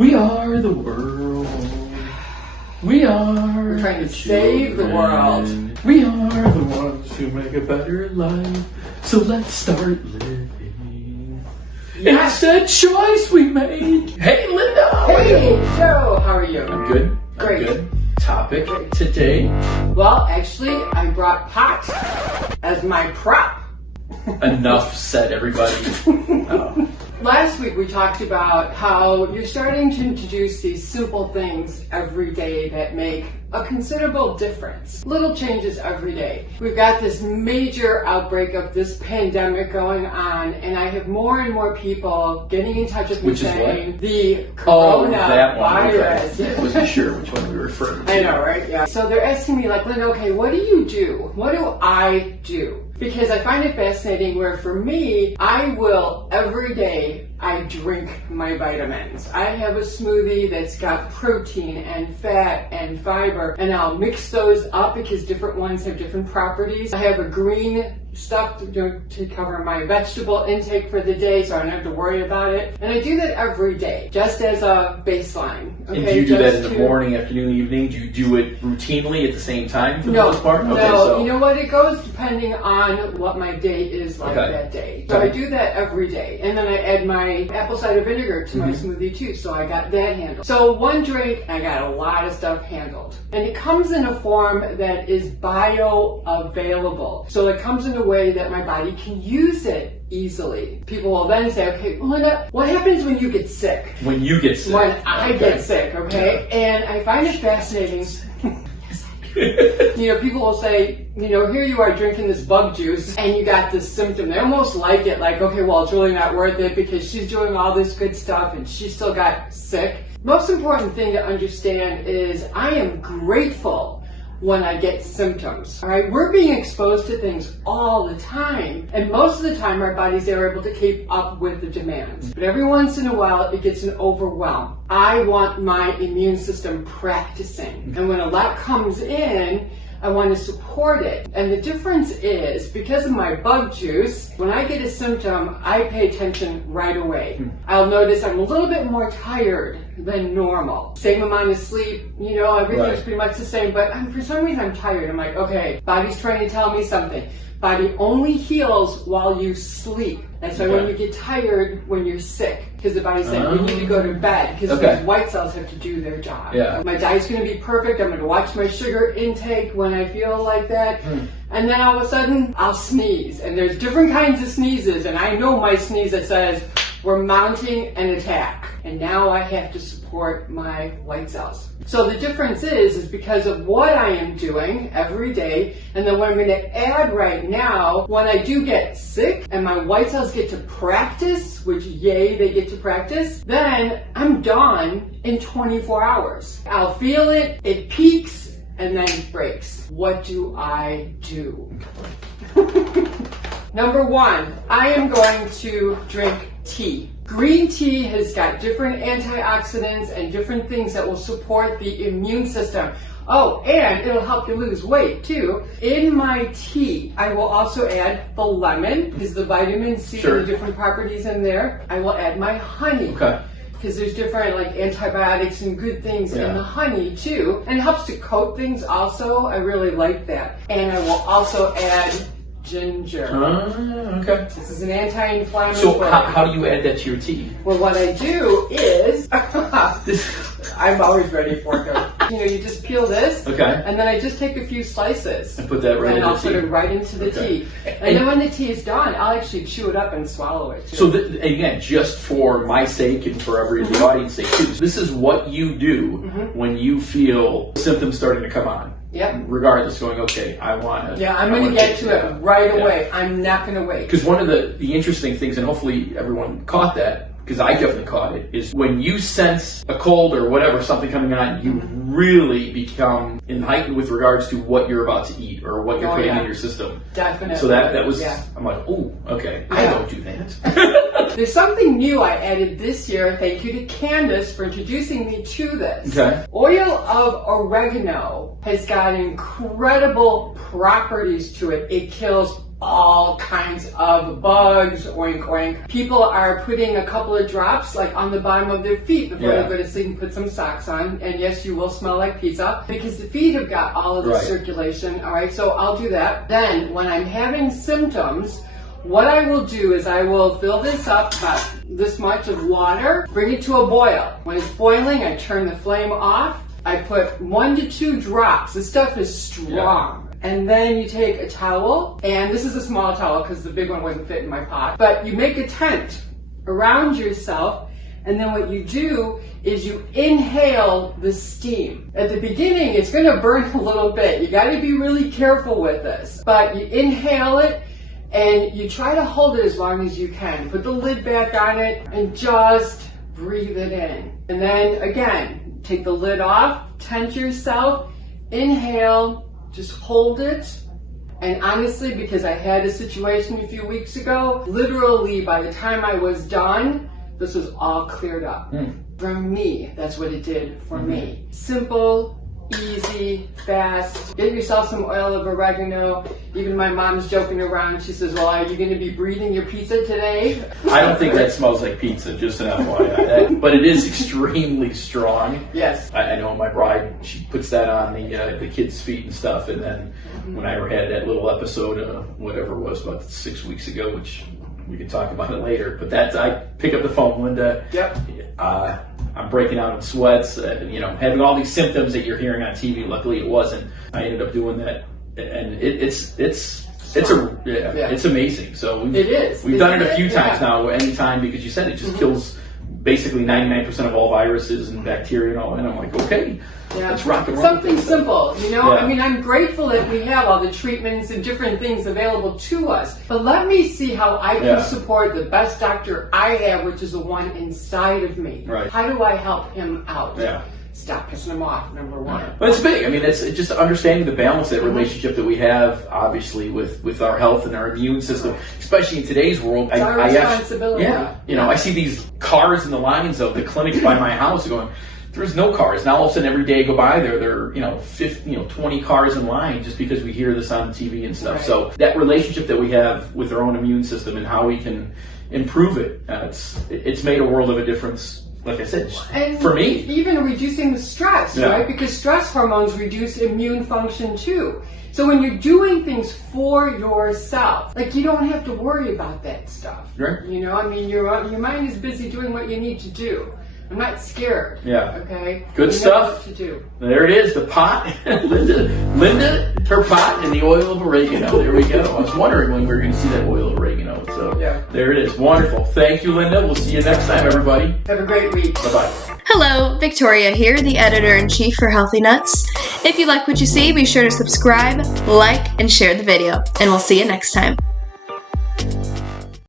We are the world. We are We're trying to save the world. We are the ones who make a better life. So let's start living. Yes. It's a choice we make. Hey, Linda. Hey, Joe, how are you? I'm good. Great. I'm good. Topic today. Well, actually, I brought pot as my prop. Enough said, everybody. Last week we talked about how you're starting to introduce these simple things every day that make a considerable difference. Little changes every day. We've got this major outbreak of this pandemic going on, and I have more and more people getting in touch with me saying the coronavirus. I wasn't sure which one we were referring to. I know, right? Yeah. So they're asking me like, Linda, okay, what do you do? What do I do? Because I find it fascinating where for me, I will every day, I drink my vitamins. I have a smoothie that's got protein and fat and fiber, and I'll mix those up because different ones have different properties. I have a green stuff to cover my vegetable intake for the day so I don't have to worry about it. And I do that every day, just as a baseline. Okay? And do you do that in the morning, afternoon, evening? Do you do it routinely at the same time for the most part? No, okay, so. You know what? It goes depending on what my day is like that day. So I do that every day. And then I add my apple cider vinegar to my smoothie too, so I got that handled. So one drink, I got a lot of stuff handled. And it comes in a form that is bioavailable. So it comes in a way that my body can use it easily. People will then say, okay, Linda, what happens when you get sick? When you get sick. When I get sick, okay? Yeah. And I find it fascinating. People will say, here you are drinking this bug juice and you got this symptom. They almost like it, like, okay, well, it's really not worth it because she's doing all this good stuff and she still got sick. Most important thing to understand is I am grateful when I get symptoms. All right, we're being exposed to things all the time, and most of the time our bodies are able to keep up with the demands. But every once in a while it gets an overwhelm. I want my immune system practicing, and when a lot comes in, I want to support it. And the difference is, because of my bug juice, when I get a symptom, I pay attention right away. I'll notice I'm a little bit more tired than normal. Same amount of sleep, everything's pretty much the same, but for some reason I'm tired. I'm like, okay, body's trying to tell me something. Body only heals while you sleep. That's why when you get tired, when you're sick, because the body's saying, you need to go to bed, because those white cells have to do their job. Yeah. My diet's going to be perfect. I'm going to watch my sugar intake when I feel like that. And then all of a sudden, I'll sneeze. And there's different kinds of sneezes. And I know my sneeze that says, we're mounting an attack. And now I have to support my white cells. So the difference is because of what I am doing every day, and then what I'm going to add right now, when I do get sick and my white cells get to practice, which yay, they get to practice, then I'm done in 24 hours. I'll feel it, it peaks, and then breaks. What do I do? Number one, I am going to drink tea. Green tea has got different antioxidants and different things that will support the immune system. Oh, and it'll help you lose weight too. In my tea, I will also add the lemon, because the vitamin C and the different properties in there. I will add my honey. Okay. Because there's different antibiotics and good things in the honey too. And it helps to coat things also. I really like that. And I will also add ginger. Okay. This is an anti-inflammatory. So how do you add that to your tea? Well, what I do is, I'm always ready for it. You just peel this, and then I just take a few slices and put that right in the tea. And I'll put it right into the tea. And then when the tea is done, I'll actually chew it up and swallow it too. So again, just for my sake and for the audience sake too, this is what you do when you feel symptoms starting to come on. Yep. Regardless, going, okay, I want to. Yeah, I'm going to get to it right away. I'm not going to wait. Because one of the interesting things, and hopefully everyone caught that, because I definitely caught it, is when you sense a cold or whatever, something coming on, you really become enlightened with regards to what you're about to eat or what you're putting in your system. Definitely. So that was, I'm like, oh, okay, I don't do that. There's something new I added this year. Thank you to Candace for introducing me to this. Okay. Oil of oregano has got incredible properties to it. It kills all kinds of bugs, oink oink. People are putting a couple of drops like on the bottom of their feet before they go to sleep and put some socks on. And yes, you will smell like pizza because the feet have got all of the circulation. All right, so I'll do that. Then when I'm having symptoms, what I will do is I will fill this up about this much of water, bring it to a boil. When it's boiling, I turn the flame off. I put 1 to 2 drops. This stuff is strong. And then you take a towel, and this is a small towel because the big one wouldn't fit in my pot. But you make a tent around yourself, and then what you do is you inhale the steam. At the beginning, it's going to burn a little bit. You got to be really careful with this. But you inhale it, and you try to hold it as long as you can. Put the lid back on it, and just breathe it in. And then, again, take the lid off, tent yourself, inhale, just hold it. And honestly, because I had a situation a few weeks ago, literally by the time I was done, this was all cleared up. For me, that's what it did for me. Simple, easy, fast. Get yourself some oil of oregano. Even my mom's joking around. She says, well, are you going to be breathing your pizza today? I don't think that smells like pizza, just an FYI. But it is extremely strong. Yes. I know my bride, she puts that on the kids' feet and stuff. And then when I had that little episode, whatever it was, about 6 weeks ago, which we can talk about it later. But that's, I pick up the phone, Linda. Yep. I'm breaking out in sweats, having all these symptoms that you're hearing on TV. Luckily, it wasn't. I ended up doing that, and it's amazing. So we've done it a few times now. Anytime, because you said it just kills basically 99% of all viruses and bacteria and all. And I'm like, okay, let's rock and roll. Something simple, I mean, I'm grateful that we have all the treatments and different things available to us. But let me see how I can support the best doctor I have, which is the one inside of me. Right. How do I help him out? Yeah. Stop pissing him off, number one. Well, it's big. I mean, it's just understanding the balance, that relationship that we have, obviously, with our health and our immune system, especially in today's world. It's our responsibility. I see these cars in the lines of the clinics by my house going, there's no cars. Now all of a sudden every day I go by there are 20 cars in line just because we hear this on TV and stuff. Right. So that relationship that we have with our own immune system and how we can improve it, it's made a world of a difference. Like I said, and for me. Even reducing the stress, right? Because stress hormones reduce immune function too. So when you're doing things for yourself, like you don't have to worry about that stuff. Right. I mean, your mind is busy doing what you need to do. I'm not scared. Yeah. Okay. Good stuff. What to do. There it is, the pot. Linda, her pot, and the oil of oregano. There we go. I was wondering when we were going to see that oil of oregano. So there it is. Wonderful. Thank you, Linda. We'll see you next time, everybody. Have a great week. Bye-bye. Hello, Victoria here, the editor-in-chief for Healthy Nuts. If you like what you see, be sure to subscribe, like, and share the video. And we'll see you next time.